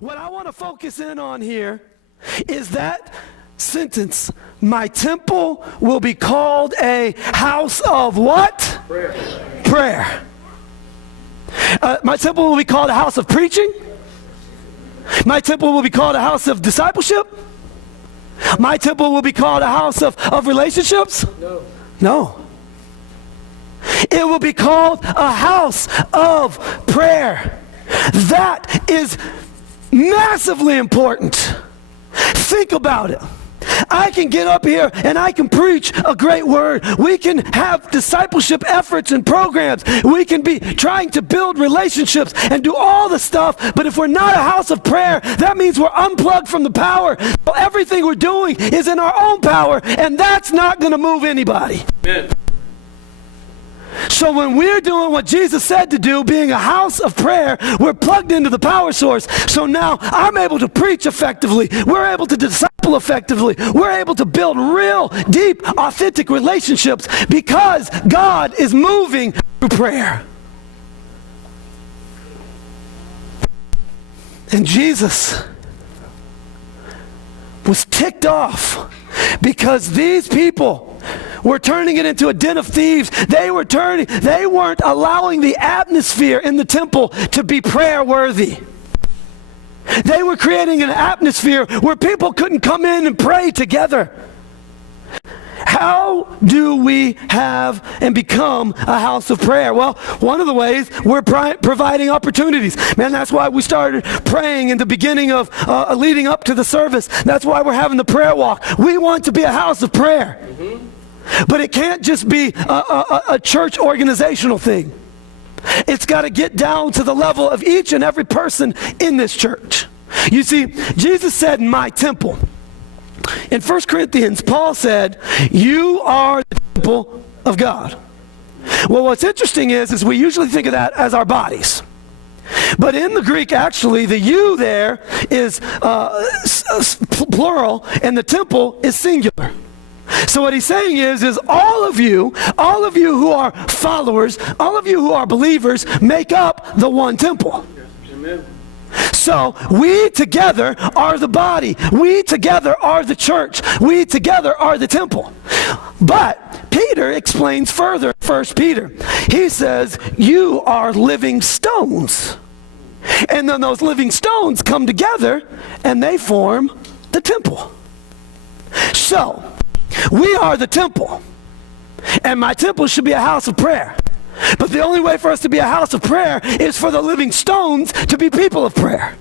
What I want to focus in on here is that sentence. My temple will be called a house of what? Prayer. Prayer. My temple will be called a house of preaching. My temple will be called a house of discipleship. My temple will be called a house of relationships. No. It will be called a house of prayer. That is massively important. Think about it. I can get up here and I can preach a great word. We can have discipleship efforts and programs. We can be trying to build relationships and do all the stuff. But if we're not a house of prayer, that means we're unplugged from the power. So everything we're doing is in our own power, and that's not going to move anybody. Amen. So when we're doing what Jesus said to do, being a house of prayer, we're plugged into the power source. So now I'm able to preach effectively. We're able to disciple effectively. We're able to build real, deep, authentic relationships because God is moving through prayer. And Jesus was ticked off because these people were turning it into a den of thieves. They weren't allowing the atmosphere in the temple to be prayer worthy. They were creating an atmosphere where people couldn't come in and pray together. How do we have and become a house of prayer? Well, one of the ways, we're providing opportunities. Man, that's why we started praying in the beginning of leading up to the service. That's why we're having the prayer walk. We want to be a house of prayer. Mm-hmm. But it can't just be a church organizational thing. It's got to get down to the level of each and every person in this church. You see, Jesus said, my temple. In 1 Corinthians, Paul said, you are the temple of God. Well, what's interesting is we usually think of that as our bodies. But in the Greek, actually, the you there is plural, and the temple is singular. So what he's saying is all of you who are followers, all of you who are believers, make up the one temple. Amen. So we together are the body. We together are the church. We together are the temple. But Peter explains further, 1 Peter. He says, you are living stones. And then those living stones come together and they form the temple. So, we are the temple, and my temple should be a house of prayer. But the only way for us to be a house of prayer is for the living stones to be people of prayer.